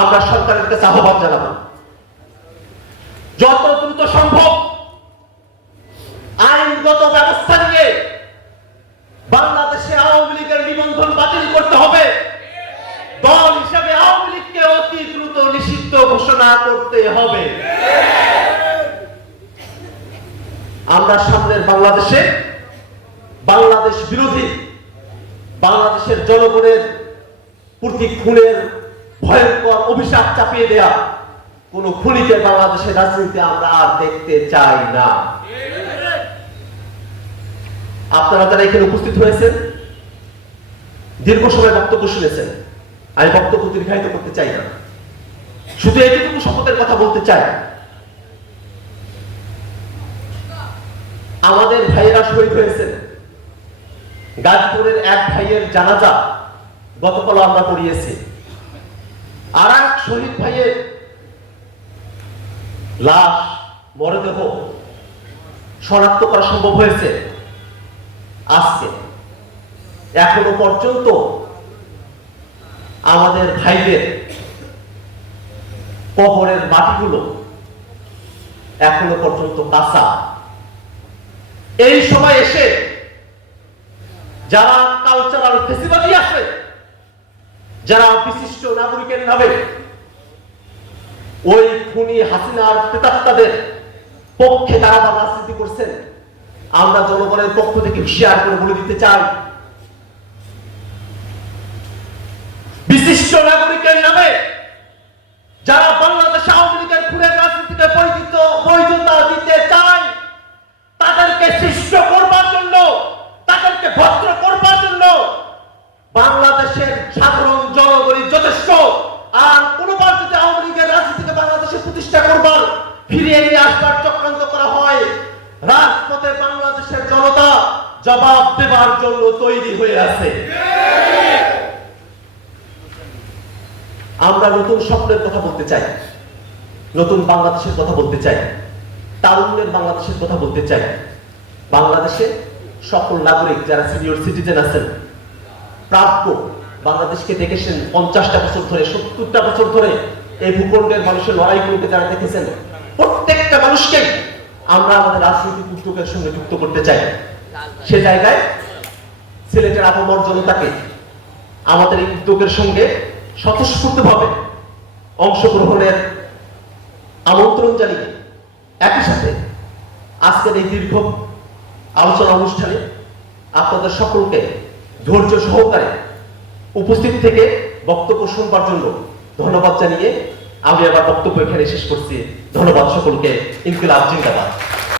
আমরা সরকারের কাছে আহ্বান জানাব। যত দ্রুত সম্ভব আইনগত ব্যবস্থা নিয়ে বাংলাদেশে আওয়ামী লীগের নিবন্ধন বাতিল করতে হবে। দল হিসেবে আওয়ামী লীগকে অতি দ্রুত নিষিদ্ধ ঘোষণা করতে হবে। আমরা সামনের বাংলাদেশে বাংলাদেশ বিরোধী, বাংলাদেশের জনগণের প্রতি খুনের ভয়ঙ্কর অভিশাপ চাপিয়ে দেয়া। কোন খুনিকে বাংলাদেশের রাজনীতি আমরা আর দেখতে চাই না। আপনারা যারা এখানে উপস্থিত হয়েছেন, দীর্ঘ সময় বক্তব্য শুনেছেন, আমি বক্তব্য দীর্ঘায়িত করতে চাই না। শুধু এইটুকু শপথের কথা বলতে চাই। আমাদের ভাইয়েরা শহীদ হয়েছেন। গাজীপুরের এক ভাইয়ের জানাজা গতকাল আমরা পড়িয়েছি। আর এক শহীদ ভাইয়ের লাশ মরদেহ শনাক্ত করা সম্ভব হয়েছে আজকে এখনও পর্যন্ত আমাদের ভাইদের কবরের মাটিগুলো এখনও পর্যন্ত কাঁচা। এই সময় এসে যারা কালচারাল ফেস্টিভালই আছে যারা বিশিষ্ট নাগরিকের নামে ওই খুনি হাসিনার প্রেতাত্মাদের পক্ষে তারা রাজনীতি করছেন, আমরা জনগণের পক্ষ থেকে হুশিয়ার করে বলে দিতে চাই। বিশিষ্ট নাগরিকের নামে জবাব দেবার জন্য তৈরি হয়ে আছে। আমরা নতুন স্বপ্নের কথা বলতে চাই। নতুন বাংলাদেশের কথা বলতে চাই। তারুণ্যের বাংলাদেশের কথা বলতে চাই। বাংলাদেশে সকল নাগরিক যারা সিনিয়র সিটিজেন আছেন, প্রাপ্য বাংলাদেশকে দেখেছেন পঞ্চাশটা বছর ধরে, সত্তরটা বছর ধরে এই ভূখণ্ডের মানুষের লড়াইগুলোকে যারা দেখেছেন, প্রত্যেকটা মানুষকে আমরা আমাদের রাজনৈতিক উদ্যোগের সঙ্গে যুক্ত করতে চাই। সে জায়গায় সিলেটের আপামর জনতাকে আমাদের এই উদ্যোগের সঙ্গে স্বতঃস্ফূর্তভাবে অংশগ্রহণের আমন্ত্রণ জানিয়ে একই সাথে আজকের এই দীর্ঘ আলোচনা অনুষ্ঠানে আপনাদের সকলকে ধৈর্য সহকারে উপস্থিত থেকে বক্তব্য শুনবার জন্য ধন্যবাদ জানিয়ে আমি আমার বক্তব্য এখানে শেষ করছি। ধন্যবাদ সকলকে। ইনকিলাব, জিন্দাবাদ।